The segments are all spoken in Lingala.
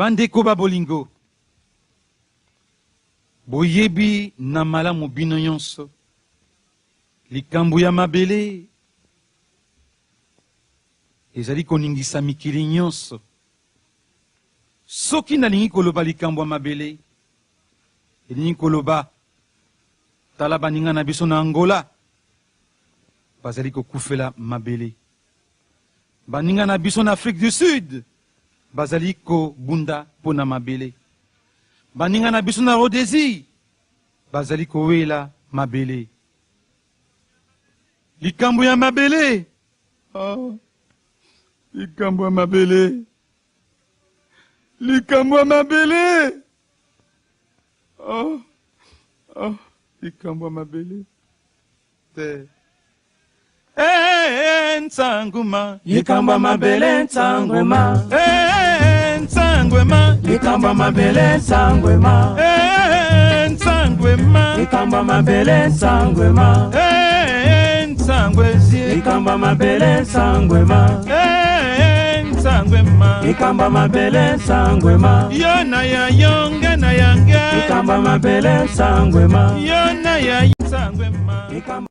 Bandeko babolingo, boyebi na malamu bino nyonso, likambo ya mabele, ezali koningisa mikili nyonso. Soki nalingi koloba likambo ya mabele, elingi koloba tala baninga na biso na Angola, bazali kokufela mabele. Baninga na biso na Afrique du Sud, bazali ko bunda pona mabele. Baninga na biso na Rhodésie, bazali ko wela mabele. Likambo ya mabele, likambo ya mabele, likambo ya mabele, likambo ya mabele. Nsanguma, likambo ya mabele nsangwema, nsangwema, likambo ya mabele nsangwema, nsangwema, likambo ya mabele nsangwema, nsangwezi, likambo ya mabele nsangwema, nsangwema, likambo ya mabele nsangwema, yona ya yonga na yanga, likambo ya mabele nsangwema, yona ya nsangwema, likambo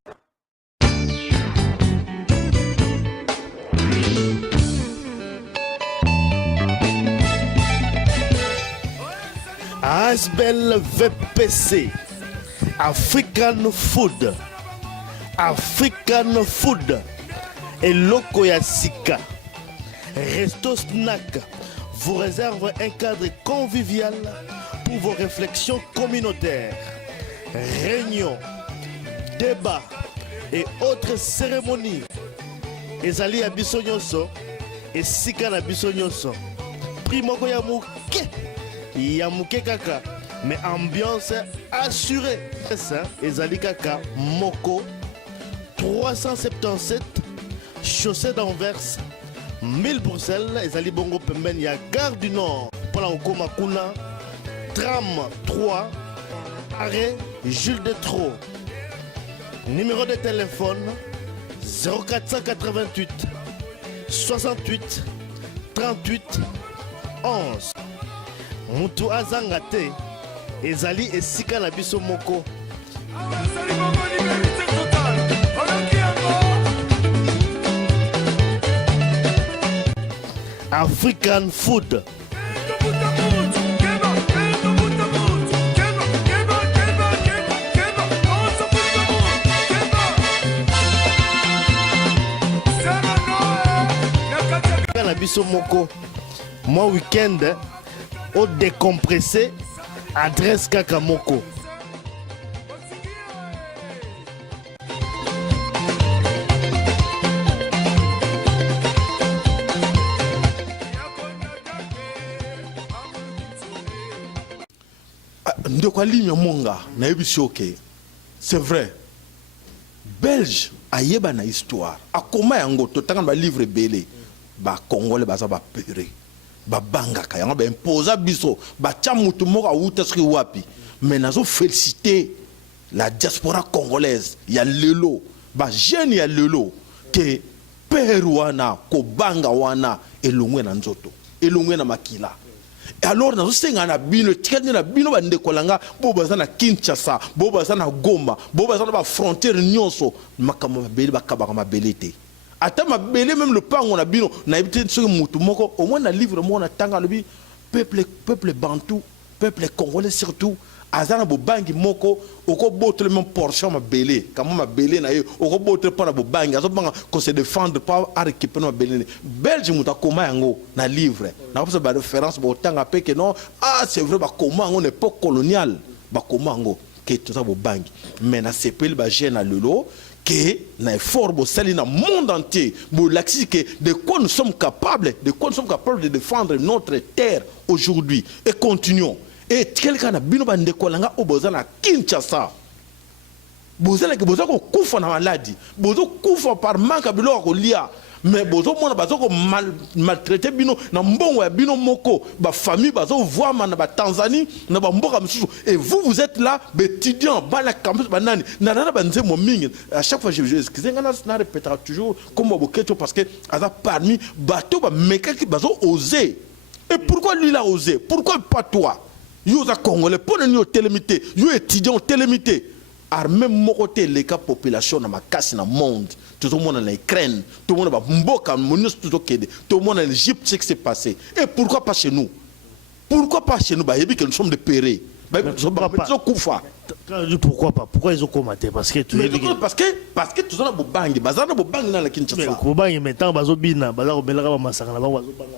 Asbel VPC, African Food, African Food, et Loko ya Sika, Resto Snack vous réserve un cadre convivial pour vos réflexions communautaires, réunions, débats et autres cérémonies. Ezali ya biso nyonso, et Sika na biso nyonso. Primoko ya muke. Yamuke kaka, mais ambiance assurée. Ezali kaka Moko 377 chaussée d'Anvers 1000 Bruxelles. Ezali bongo pemben ya gare du Nord pour la Okoma Kuna tram 3 arrêt Jules de Trot. Numéro de téléphone 0488 68 38 11. Mutu azanga te ezali esika na biso moko. African Food. Na biso moko. Moi week-end au décompressé, adresse Kakamoko. Ndeko ligne monga na yebishoke. C'est vrai. Belge ayeba na histoire. Akoma yango totanga ba livre belé. Ba Congolais baza ba péré. Babanga kayanga ba imposa biso ba chamutu moko awuta ski wapi mais nazo féliciter la diaspora congolaise ya lelo ba jeune ya lelo ke peruana ko banga wana elongwe na nzoto elongwe na makila. Et alors nazo senga na bino tikani na bino ba ndekolanga bo baza na Kinshasa bo baza na Goma bo baza na ba frontière nyonso makama mabele bakabaka mabele te. Ata mabele même le pango na bino na ebité sur mutu moko au moins na livre mo na tanga lobi peuple bantou peuple congolais surtout azana bo bangi moko oko botre même portion mabele kama mabele na yo oko botre pa na bo bangi azo banga ko se défendre pas à récupérer mabele belge muta koma yango na livre na pas ba référence bo tanga pe que non c'est vrai ba koma yango époque coloniale ba koma yango que tout ça bo bangi mais na sepel ba jeune na lelo que na effort bo sali na monde entier bo l'axi que de quoi nous sommes capables de défendre notre terre aujourd'hui et continuons et quelqu'un na bino bande kolanga oboza na Kinshasa bozala ke boza ko kufa na maladie bozo kufa par manque biloko ko lia mais bozo mona bazo ko maltraiter bino na mbongo ya bino moko ba famille bazo voir na ba Tanzanie na ba mboka msusu et vous êtes là étudiant bana campus banani na na banze mo mingi à chaque fois je excusez ngana na répétera toujours comme boketo parce que ada parmi bateau ba meka ki bazo oser Et pourquoi lui l'a osé? Pourquoi pas toi? Yo za Congolais, pour nous télémité, yo étudiants télémité. Armée mokoté les cas population na makasi na monde. Tout le monde en Ukraine, tout le monde va mboka, tout le monde en Égypte, ce qui s'est passé. Et pourquoi pas chez nous? Pourquoi pas chez nous? Bah, que nous sommes des pérés. Pourquoi pas? Pourquoi ils ont commenté? Parce que parce que tout ça na bobangi, bazana bobangi na la Kinshasa. Bobangi maintenant bazobina, bazako belaka ba masaka na bango bazobanga.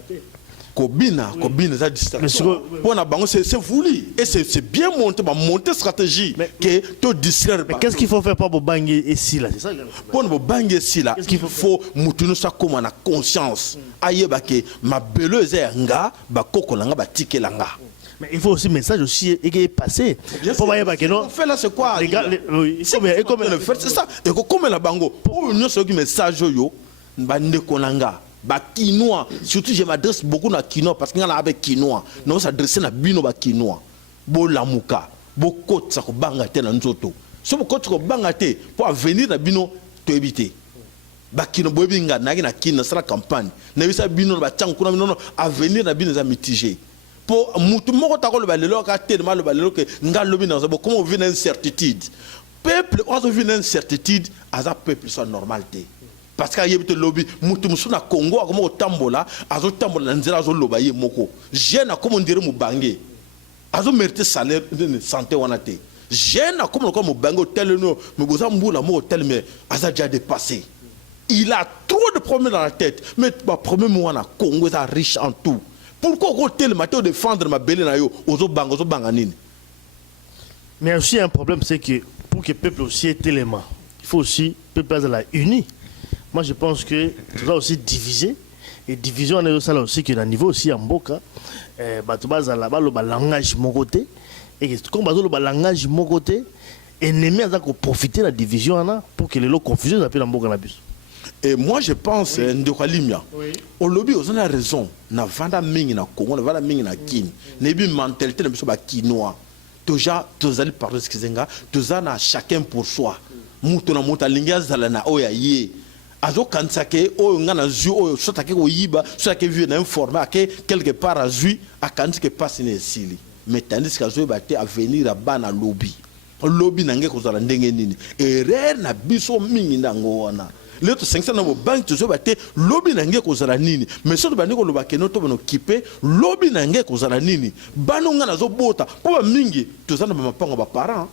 Kobina ça distraction. Pour na bango c'est voulu et c'est bien monter stratégie que to distraire. Mais qu'est-ce qu'il faut faire pour bobangi ici là? C'est ça. Pour bobangi ici là, il faut mutunu sa comme na conscience. Ayeba ke mabele nga ba kokolanga ba tikelanga. Mais il faut aussi message aussi et passer. Pour voyez pas que non. On fait là c'est quoi? Les gars, et comme le faire c'est ça. Et comme la bango pour nous ce qui message yo bande konanga. Ba quinoa, surtout je m'adresse beaucoup à quinoa parce qu'il y a avec quinoa. Non, s'adresser à bino ba quinoa. Bo lamuka, bo côte ça ko bangate na nzoto. So bo côte ko bangate pour venir na bino to éviter. Ba quinoa bo binga na quinoa sera campagne. Na bisa bino ba tchankuna non à venir na bino za mitigé. Pour mutu moko ta ko le balelo ka tellement le balelo que ngalo bino za bo comme on vit une incertitude. Peuple on vit une incertitude à ça peuple soit normalité. Parce qu'il y a des lobby, mutumusuna Congo, comme au Tambola, azo Tambola, nzela azo lobaye moko. Jeune comme on dirait mubangé, azo mérité salaire de santé wanate. Jeune comme on mubango tel no, mais vous avez la mot tel mais aza déjà dépassé. Il a trop de problèmes dans la tête. Mais ma problème moi na Congo est riche en tout. Pourquoi on tel matin défendre ma belle na yo, ozo banganine. Mais aussi un problème c'est que pour que le peuple aussi ait élément, il faut aussi le peuple la uni. Moi, je pense que tu dois aussi diviser. Et division, on est aussi que dans le niveau aussi en Boka, tu vas le langage mon côté. Et comme le langage mon côté, ennemi a profiter de la division pour que les lots confusion s'appellent en Boka. Et moi, je pense, Ndokalimia, au lobby, on a raison. Na vanda mingi na Congo, na vanda mingi na Kin. Nebi mentalité na biso ba Kinois. Toujours, tous allez parler de ce qu'ils ont. Tous na chacun pour soi. Mouto na mouta linga zalana oya ye. Azo kansake o ngana zu o sotake ko yiba sotake vu na informer que quelque part a zu a kansake passe ne sili mais tandis que azo bate à venir à bana lobby nange ko zala ndenge nini erreur na biso mingi ndango wana le to 500 na bank to zo bate lobby nange ko zala nini mais soto bande ko loba keno to bono kipe lobby nange ko zala nini bano ngana zo bota po mingi to zana ba mapango ba parents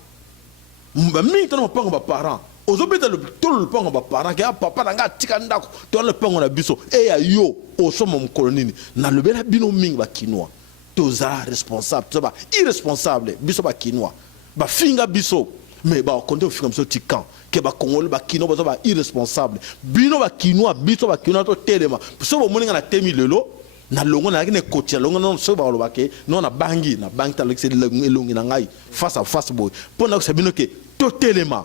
mba mingi to na mapango ba parents. Aujourd'hui, tout le temps, on va parler que papa n'a tika ndako, tout le temps on a biso et yo au sommet mon colonie. Na le bela bino ming ba kinoa. Tous a responsable, tout ça irresponsable. Biso ba kinoa. Ba finga biso. Mais ba compte au finga biso tikan. Que ba congolais ba kinoa ba irresponsable. Bino ba kinoa, biso ba kinoa to telema. So ba moninga na temi lelo. Na longo na kine kotia longo non so ba lo ba ke non na bangi ta l'excès longi na ngai face à face boy. Pour na ko bino ke to telema.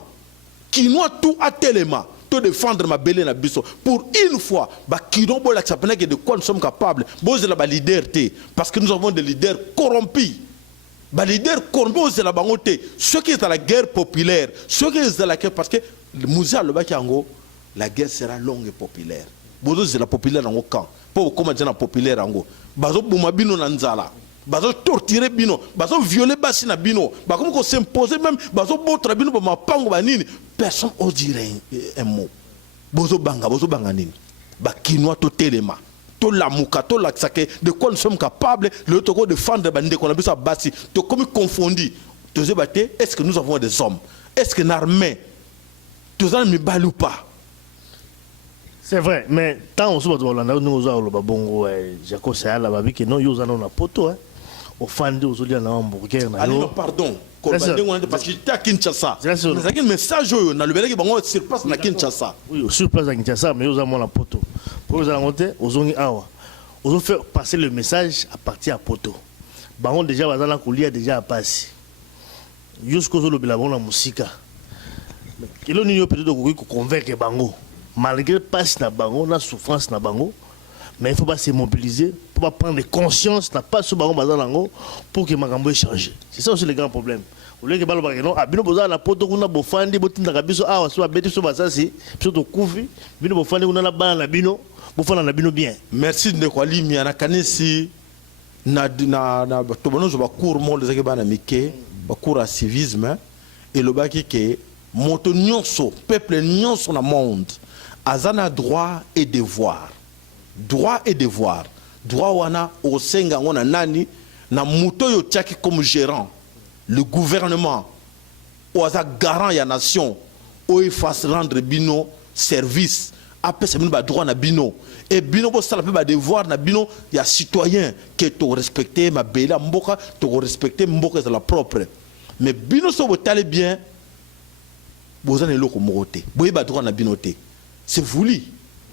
Kinois tout à tellement te défendre ma belle na biso pour une fois ba kino bo l'accepter que de quoi nous sommes capables boze la liberté parce que nous avons des leaders corrompus ba leaders corrompus la bangote ceux qui est à la guerre populaire ceux qui est à la guerre parce que le musée le bakango la guerre sera longue et populaire boze la populaire en camp pour comment dire la populaire ango bazo buma bino na nzala bazo torturer bino bazo violer basi na bino ba comme ko s'imposer même bazo botra bino ba mapango ba nini personne ose dire un mot bozo banga nini ba kinois to telema to lamuka to laksake de quoi nous sommes capables le toko défendre bande qu'on a besoin basi to comme confondu to zebate est-ce que nous avons des hommes est-ce que l'armée to za mi balu pas. C'est vrai mais tant on se voit là nous au bongo Jacko SAYALA ba bi que non yo za na poto au fandi aujourd'hui na hamburger na yo pardon parce que j'étais à Kinshasa mais un message na le beleki bango sur place na Kinshasa oui sur place à Kinshasa mais yo za mona poto pour vous monter ozongi awa ozo faire passer le message à partir à poto bango déjà bazana kolia déjà à passer jusqu'au zo le belabon na musika kilo ni yo peut-être ko convaincre bango malgré passe na bango na souffrance na bango. Mais il ne faut pas se mobiliser, pour pas prendre conscience, n'a pas ce baron bazanango pour que Magambo change. C'est ça aussi le grand problème. Au lieu que balo bagano, abino boza la poto kuna bofandi botinda kabiso awa so abeti so basasi, so to kufi, bino bofandi kuna na bana na bino, bofana na bino bien. Merci de Kwalimi ana kanisi tobono ba cours monde zaki bana mike ba cours à civisme et le baki ke moto nyonso peuple nyonso na monde azana droit et devoir droit wana osenga ngona nani na muto yo tiaki comme gérant le gouvernement ou aza garant ya nation ou il fasse rendre bino service après c'est ba droit na bino et bino bo sala pe ba devoir na bino ya citoyen que to respecter ma bela mboka to respecter mboka za la propre mais bino so bo tale bien bozana eloko mokote boye ba droit na bino te c'est voulu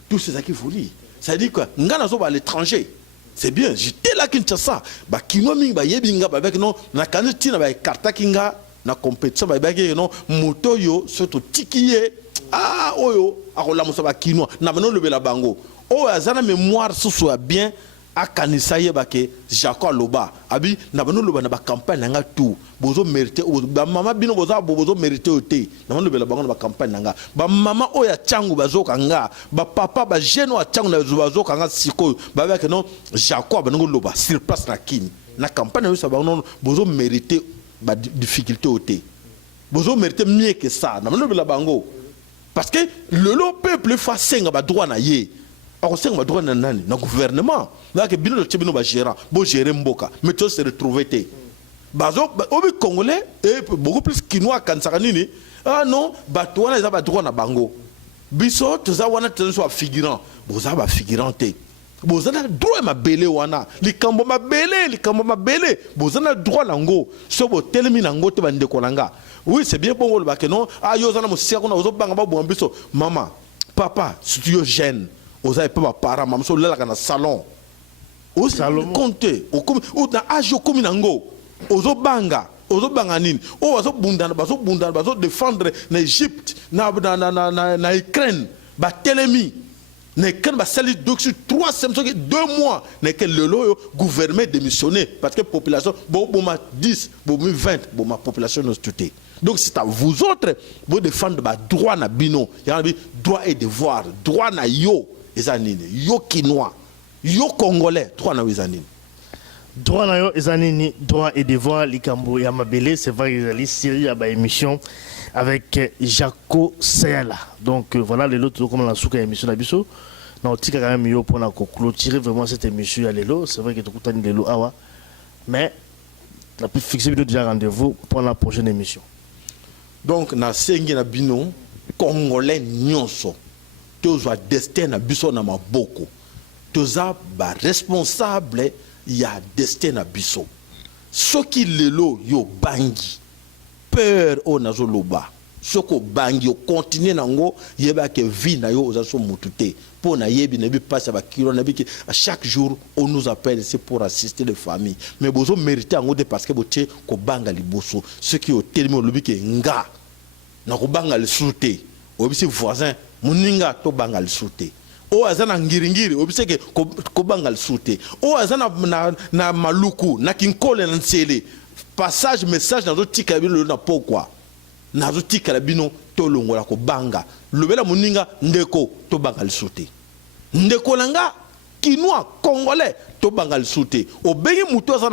tout c'est qui voulu ça dit quoi ngana so ba à l'étranger c'est bien j'étais là Kinshasa ba kino mingi ba yebinga ba avec non na kaniti na ba karta kinga na compétition ba baki non moto yo surtout tikiye ah oyo akola musaba kino na bano lobela bango o azana mémoire susu bien akanisa yeba ke Jacko aloba abi na bano loba na ba campagne nga tout bozo mériter ba mama bino bozo mériter ote na bano lobela bango na ba campagne nga ba mama oya changu bazoka nga ba papa ba jeune wa changu na bazoka nga siko ba ba ke non Jacko abango loba sur place na kini na campagne yo saba non bozo mériter ba difficulté ote bozo mériter mieux que ça na bano lobela bango parce que le peuple fa senga ba droit na ye ako senga ba droit na nani na gouvernement là que bino le bino ba gérant bo gérer mboka mais tu se retrouver té bazo obi congolais et beaucoup plus kinois kansaka nini ah non ba toi na ba droit na bango biso toza wana tozo figurant boza ba figurant té boza na droit mabele wana likambo mabele boza na droit nango so bo telemi nango te ba ndeko nanga. Oui, c'est bien bon que non. Ah, yo zana musia kuna ozo banga ba buambiso. Maman, papa, si tu es jeune, oza pas parents, maman so lela kana salon. O salon compter, o na age komi nango. Ozo banga nini. O ozo bazo défendre na Égypte, na Ukraine, ba telemi. Ne kan ba sali donc sur 3 semaines 2 mois ne que le loyo gouvernement démissionné parce que population bon 10 bon 20 bon ma population nous tuté. Donc c'est à vous autres vous défendre ba droit na bino ya droit et devoir droit na yo ezanini yo kinois yo congolais droit na ezanini droit na yo ezanini droit et devoir likambo ya mabele c'est vrai que les série à ba émission avec Jacko SAYALA. Donc voilà les autres comme la souka émission d'Abisso. Non, tu as quand même eu pour clôturer vraiment cette émission à l'élo. C'est vrai que tu as l'élo awa. Mais la plus fixée déjà rendez-vous pour la prochaine émission. Donc na sengi na bino congolais nyonso. Toza destin na biso na maboko. Toza ba responsable ya destin na biso. Soki lelo yo bangi peur o nazoloba soko bangi o continuer nango yeba ke vie na yo ozaso mutute pour na yebi na bi passe ba kilo na bi ki à chaque jour on nous appelle c'est pour assister les familles mais bozo mériter ngo de parce que botie ko banga liboso ce qui au terme lobi ke nga na ko banga le souté obisi voisin muninga to banga le souté o azana ngiringiri obisi ke ko banga le souté o azana na maluku na kinkole na nsele passage message na zotika bino na pourquoi na zotika la bino to longola ko banga lobela muninga ndeko to banga le sauté ndeko langa kinois congolais to banga le sauté obengi muto za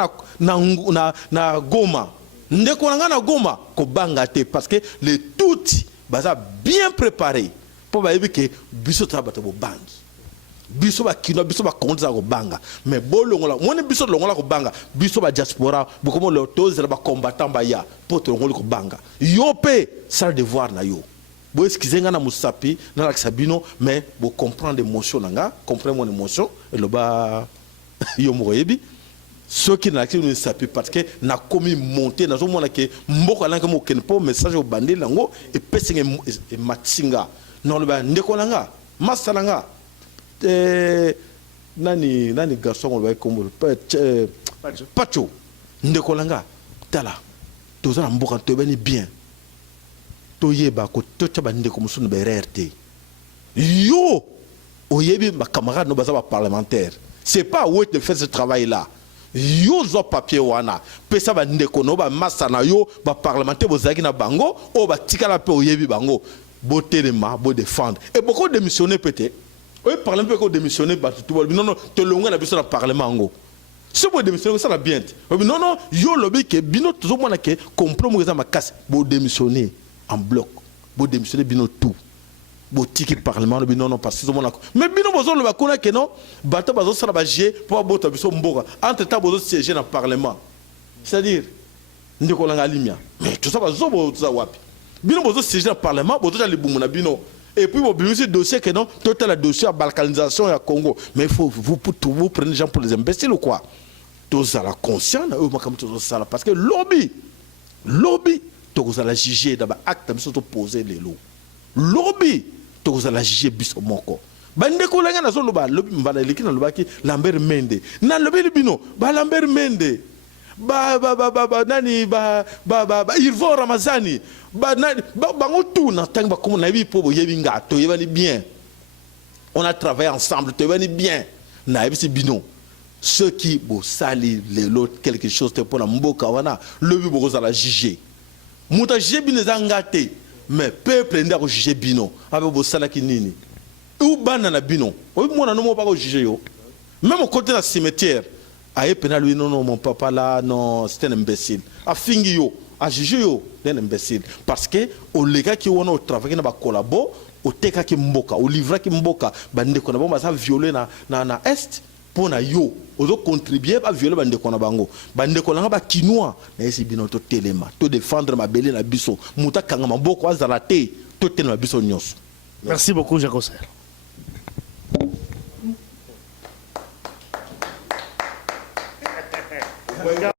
na Goma ndeko langa na Goma ko banga te parce que les tout baza bien préparé pour ba yebike biso tabata bo bangi biso ba kino biso ba konza ko banga mais bolongola mone biso longola ko banga biso ba diaspora bokomo le tozela ba combattant ba ya pour to longola ko banga yope ça devoir na yo bo excuser na musapi na la sabino mais bo comprendre émotion nanga comprendre mon émotion et le ba yo moyebi ceux qui n'acceptent ne sapi parce que na commis monter na zo mona ke mboko langa mo ken po message au bandé lango et pesenge et matsinga non le ba ndeko langa masalanga nani garçon on va comme pacho ndeko langa tala tozana mboka to beni bien to yeba ko to taba ndeko musunu be RRT yo oyebi ma camarade no baza ba parlementaire c'est pas où de faire ce travail là yo zo papier wana pesa ba ndeko no ba masana yo ba parlementaire bozaki na bango o ba tikala pe oyebi bango botelema bo défendre et beaucoup démissionner peut-être oui, parlement peut démissionner, non, non, te longa na biso na parlement ngo. Si vous démissionnez, ça va bien. Non, non, yo lobby que bino tout le monde qui comprend que ça ma casse. Vous démissionnez en bloc. Vous démissionnez bino tout. Vous ticket parlement, non, non, parce que tout le monde mais bino vous le bakona que non, bateau bazo ça va gérer pour botter biso mboka. Entre temps vous siéger dans le parlement. C'est-à-dire, ndeko langa limia. Mais tout ça bazo tout ça wapi. Bino vous siéger dans le parlement, vous déjà les boumona bino. Et puis, vous avez dossier que non, tout le dossier à balkanisation à Congo. Mais il faut vous prenez les gens pour les imbéciles ou quoi? Tous à la conscience, parce que lobby, tous à la juger d'abord acte, mais surtout poser les lots. Lobby, tous à la juger biso moko. Bande ko langa na zolo ba lobby mbala likina lobaki Lambert Mende. Na lobby libino, ba Lambert Mende. Irvo Ramazani bien. On a travaillé ensemble, bien. Ceux qui salissent l'autre quelque chose pour la mboka wana le bi la juger. Muta juger bino zangate mais peuple nda ko juger bino avec bo sala ki nini. Ou banana bino. O mo na no mo pas ko juger yo. Même au côté de la cimetière. Aïe pénal lui non mon papa là non c'est un imbécile. A fingi yo, a jugé yo, c'est un imbécile parce que au lega qui on au travail na ba collabo, au teka ki mboka, au livre ki mboka, bande ko na ba ça violer na est pour na yo, au contribuer à violer bande ko na bango. Bande ko na ba kinois, na esi bino to telema, to défendre mabele na biso, muta kanga maboko azala te, to telema biso nyos. Merci beaucoup Jacko SAYALA.